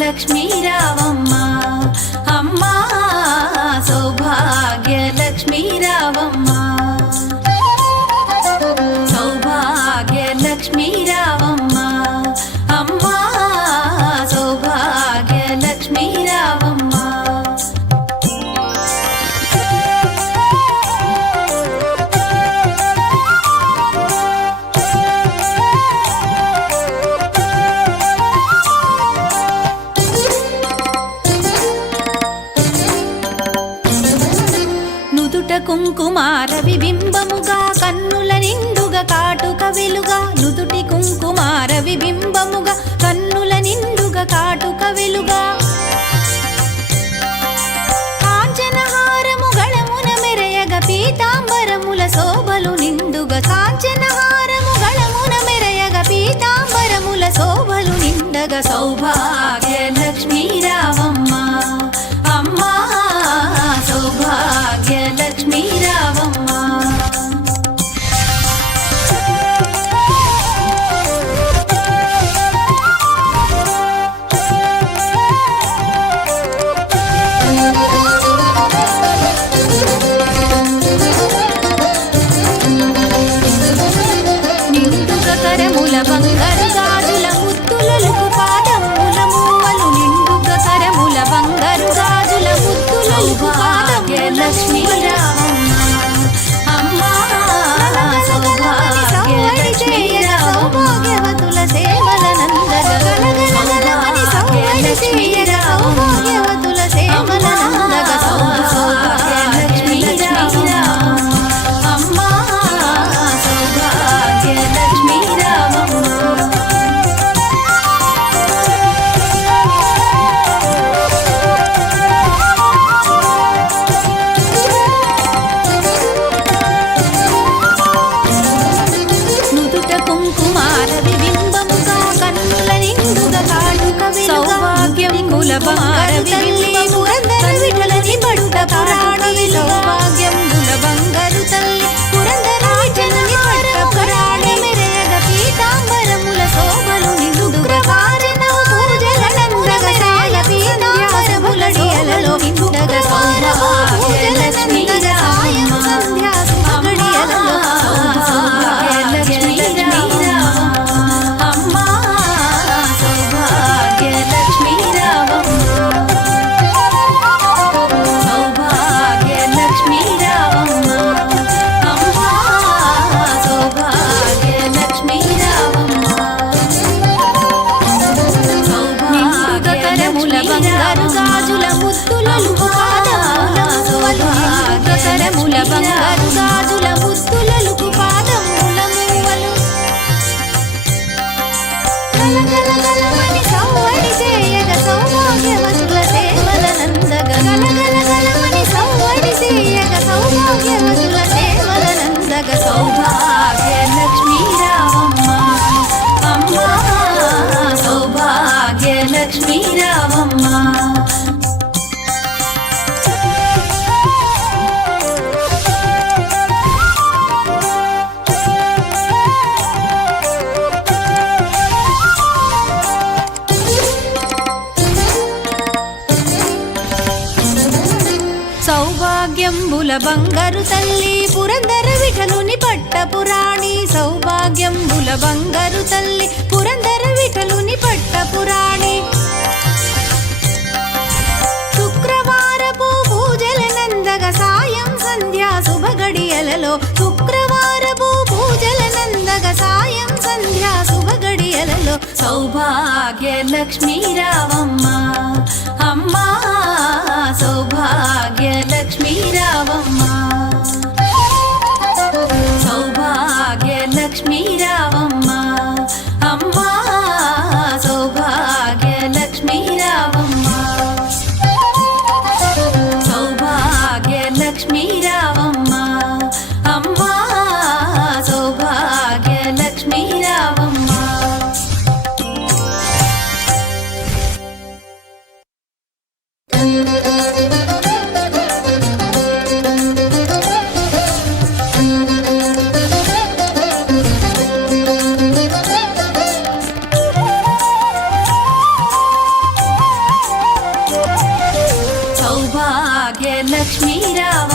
లక్ష్మీ రావమ్మ అమ్మా సౌభాగ్య లక్ష్మీ రావమ్మ సౌభాగ్య లక్ష్మీ రావమ్మ అమ్మా సౌభాగ్య లక్ష్మీ రావమ్మ కుంకుమార విబింబముగా కన్నుల నిండుగా కాటుక వెలుగా నుదుటి కుంకుమార విబింబముగా కన్నుల నిండుగా కాటుక వెలుగా కాంచనహారము గళమున మెరయగ పీతాంబరముల శోభలు నిండుగా కాంచనహారము గళమున మెరయగ పీతాంబరముల శోభలు నిండగా సౌభాగ్య లక్ష్మీ రావమ్మ అమ్మా సౌభాగ్య లక్ష్మీ రావమ్మ నిండుగ కరముల బంగారు గాజుల ముద్దులలకు పాదముల మూవలు నిండుగ కరముల బంగారు గాజుల ముద్దులలకు పాదముల లక్ష్మీ రావమ్మ అమ్మా సౌభాగ్య లక్ష్మీ సౌభాగ్యవతుల సేవల నందగ సౌభాగ్య లక్ష్మీ సౌభాగ్యవతుల సేవల నందగ సౌభాగ్య లక్ష్మీ రావమ్మ అమ్మా సౌభాగ్య లక్ష్మీ రావమ్మ కుంకుమార విబింబముగా కన్నుల నిండుగా కాటుక వెలుగా సౌభాగ్యం కుల బంగారు తల్లి పురందర విఠలని పడుట పురాణి సౌభాగ్యం కుల బంగారు తల్లి పురందర విఠలని పడుట పురాణి మెరయగ పీతాంబరముల శోభలు నిండుగా కారణము పూజల నందగ సాయ పీతాంబరముల డియలలో నిండుగా సౌభాగ్య లక్ష్మీ రావమ్మ సంధ్యా సుమగడియలలో సౌభాగ్య లక్ష్మీ బంగారు గాజుల ముద్దులలకు పాదముల కరముల బంగారు గాజుల ముద్దులలకు పాదముల మూవలు గలగలగలమని సవ్వడి చేయగ సౌభాగ్యవతుల సేవల నందగ గలగలగలమని సవ్వడి చేయగ సౌభాగ్యవతుల సేవల నందగ సౌభాగ్య లక్ష్మీ రావమ్మ అమ్మా సౌభాగ్య లక్ష్మీ రావమ్మ సౌభాగ్యంబుల బంగారు తల్లి పురందర విఠలుని పట్ట పురాణి సౌభాగ్యంబుల బంగారు తల్లి పురందర విఠలుని పట్ట పురాణి శుక్రవారపు పూజల నందగ సాయం సంధ్యా శుభగడియలలో శుక్రవారపు పూజల నందగ సాయం సంధ్యా శుభగడియలలో సౌభాగ్య లక్ష్మీ రావమ్మ అమ్మా సౌభాగ్య లక్ష్మీ రావమ్మ సౌభాగ్య లక్ష్మీ రావమ్మ అమ్మా సౌభాగ్య లక్ష్మీ రావమ్మ సౌభాగ్య లక్ష్మీ రావమ్మ అమ్మా సౌభాగ్య లక్ష్మీ రావమ్మ సౌభాగ్య లక్ష్మీ రావమ్మ